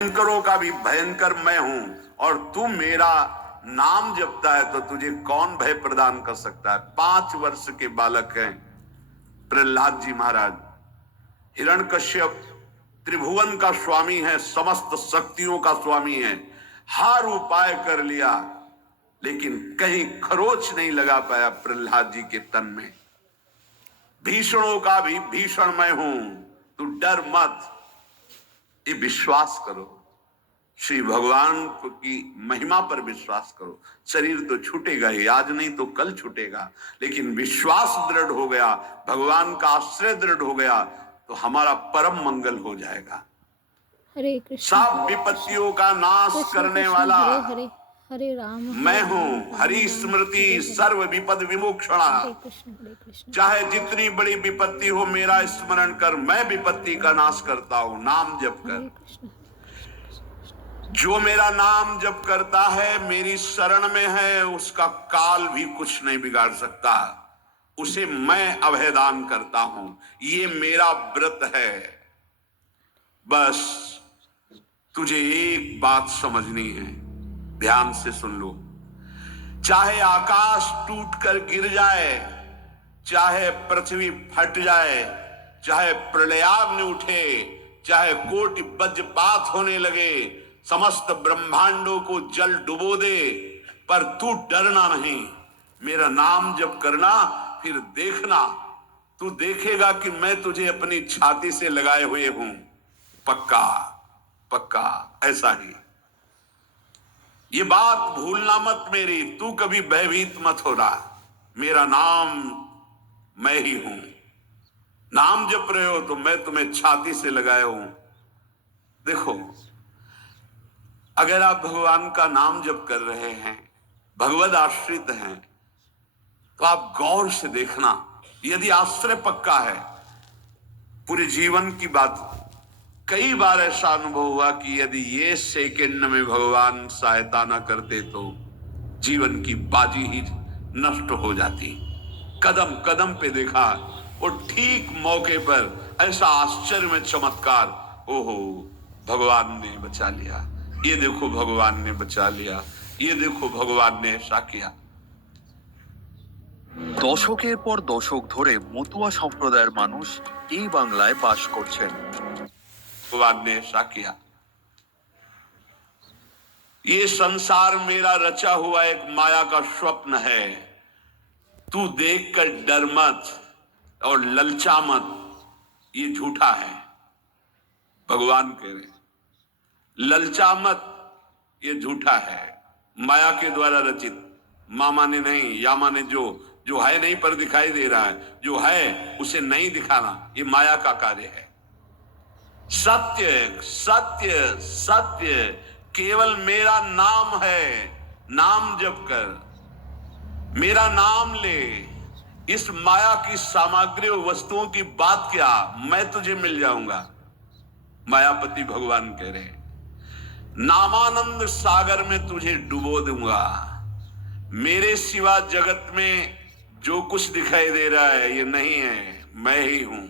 भयंकरों का भी भयंकर मैं हूं, और तू मेरा नाम जपता है तो तुझे कौन भय प्रदान कर सकता है। 5 वर्ष के बालक हैं प्रहलाद जी महाराज। हिरण्यकश्यप त्रिभुवन का स्वामी है, समस्त शक्तियों का स्वामी है, हर उपाय कर लिया, लेकिन कहीं खरोच नहीं लगा पाया प्रहलाद जी के तन में। भीषणों का भी भीषण मैं हूं, तू डर मत, ये विश्वास करो, श्री भगवान की महिमा पर विश्वास करो। शरीर तो छूटेगा ही, आज नहीं तो कल छूटेगा, लेकिन विश्वास दृढ़ हो गया, भगवान का आश्रय दृढ़ हो गया, तो हमारा परम मंगल हो जाएगा। हरे कृष्ण। सब विपत्तियों का नाश करने वाला हरे हरे हरे राम मैं हूं। हरि स्मृति सर्व विपद विमोक्षणा। चाहे जितनी बड़ी विपत्ति हो, मेरा स्मरण कर, मैं विपत्ति का नाश करता हूं। नाम जप कर, जो मेरा नाम जप करता है, मेरी शरण में है, उसका काल भी कुछ नहीं बिगाड़ सकता। उसे मैं अभयदान करता हूं, ये मेरा व्रत है। बस तुझे एक बात समझनी है, ध्यान से सुन लो। चाहे आकाश टूटकर गिर जाए, चाहे पृथ्वी फट जाए, चाहे प्रलयाग्नि उठे, चाहे कोटि वज्रपात होने लगे, समस्त ब्रह्मांडों को जल डुबो दे, पर तू डरना नहीं। मेरा नाम जप करना, फिर देखना, तू देखेगा कि मैं तुझे अपनी छाती से लगाए हुए हूं। पक्का पक्का ऐसा ही। ये बात भूलना मत मेरी, तू कभी भयभीत मत होना। मेरा नाम मैं ही हूं। नाम जप रहे हो तो मैं तुम्हें छाती से लगाया हूं। देखो, अगर आप भगवान का नाम जप कर रहे हैं, भगवद आश्रित हैं, तो आप गौर से देखना। यदि आश्रय पक्का है, पूरे जीवन की बात, कई बार ऐसा अनुभव हुआ कि यदि ये सेकंड में भगवान सहायता न करते तो जीवन की बाजी ही नष्ट हो जाती। कदम कदम पे देखा, और ठीक मौके पर ऐसा आश्चर्य में चमत्कार, ओहो भगवान ने बचा लिया, ये देखो भगवान ने बचा लिया, ये देखो भगवान ने ऐसा किया। দশকের পর দশক ধরে মতুয়া সম্প্রদায়ের মানুষ এই বাংলায় বাস করছেন। भगवान ने ऐसा किया। ये संसार मेरा रचा हुआ एक माया का स्वप्न है। तू देखकर डर मत और ललचा मत, ये झूठा है। भगवान कह रहे, ललचा मत, ये झूठा है, माया के द्वारा रचित। मामा ने नहीं, यामा ने जो है नहीं पर दिखाई दे रहा है, जो है उसे नहीं दिखाना, ये माया का कार्य है। सत्य सत्य सत्य केवल मेरा नाम है। नाम जप कर, मेरा नाम ले। इस माया की सामग्री और वस्तुओं की बात क्या, मैं तुझे मिल जाऊंगा। मायापति भगवान कह रहे, नामानंद सागर में तुझे डुबो दूंगा। मेरे सिवा जगत में जो कुछ दिखाई दे रहा है ये नहीं है, मैं ही हूं।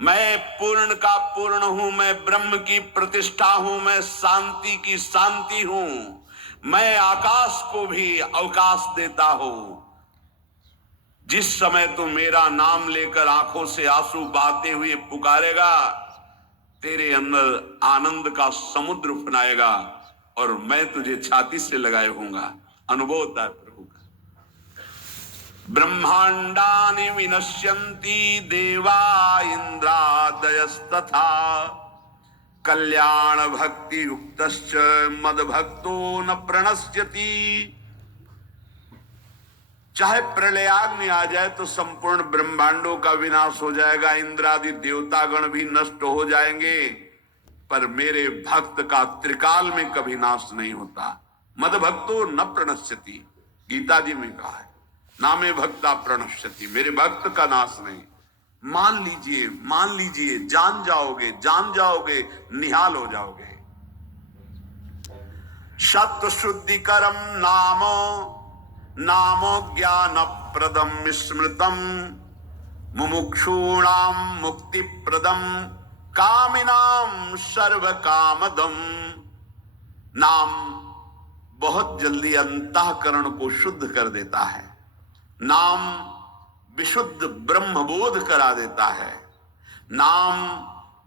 मैं पूर्ण का पूर्ण हूं, मैं ब्रह्म की प्रतिष्ठा हूं, मैं शांति की शांति हूं, मैं आकाश को भी अवकाश देता हूं। जिस समय तू मेरा नाम लेकर आंखों से आंसू बहाते हुए पुकारेगा, तेरे अंदर आनंद का समुद्र उफनाएगा, और मैं तुझे छाती से लगाए होऊंगा। अनुभव होता है प्रभु का। ब्रह्मांडानि विनश्यन्ति देवा इंद्रादयस्तथा, कल्याण भक्ति युक्तश्च मद भक्तो न प्रणश्यति। चाहे प्रलयाग्नि आ जाए तो संपूर्ण ब्रह्मांडों का विनाश हो जाएगा, इंद्रादि देवतागण भी नष्ट हो जाएंगे, पर मेरे भक्त का त्रिकाल में कभी नाश नहीं होता। मद भक्तो न प्रणश्यति, गीता जी में कहा है, नामे भक्ता प्रणश्यति, मेरे भक्त का नाश नहीं। मान लीजिए, मान लीजिए, जान जाओगे, निहाल हो जाओगे। सत्व शुद्धिकरम नामो नामो ज्ञान प्रदम स्मृतम, मुमुक्षूणाम मुक्ति प्रदम कामिनाम सर्व कामदम। नाम बहुत जल्दी अंतःकरण को शुद्ध कर देता है। नाम विशुद्ध ब्रह्मबोध करा देता है। नाम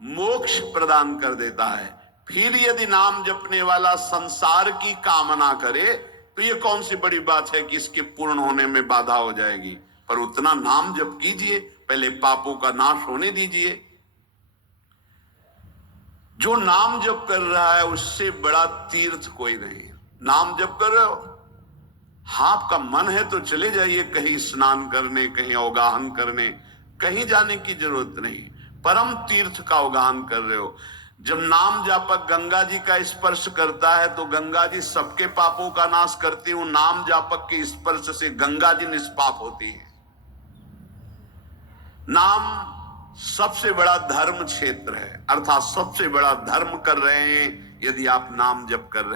मोक्ष प्रदान कर देता है। फिर यदि नाम जपने वाला संसार की कामना करे तो ये कौन सी बड़ी बात है कि इसके पूर्ण होने में बाधा हो जाएगी। पर उतना नाम जप कीजिए, पहले पापों का नाश होने दीजिए। जो नाम जप कर रहा है उससे बड़ा तीर्थ कोई नहीं। नाम जप कर रहे हो, हाँ आपका मन है तो चले जाइए कहीं स्नान करने, कहीं अवगाहन करने, कहीं जाने की जरूरत नहीं। परम तीर्थ का अवगाहन कर रहे हो। जब नाम जापक गंगा जी का स्पर्श करता है तो गंगा जी सबके पापों का नाश करती हूं। नाम जापक के स्पर्श से गंगा जी निष्पाप होती है। नाम सबसे बड़ा धर्म क्षेत्र है, अर्थात सबसे बड़ा धर्म कर रहे हैं यदि आप नाम जप कर रहे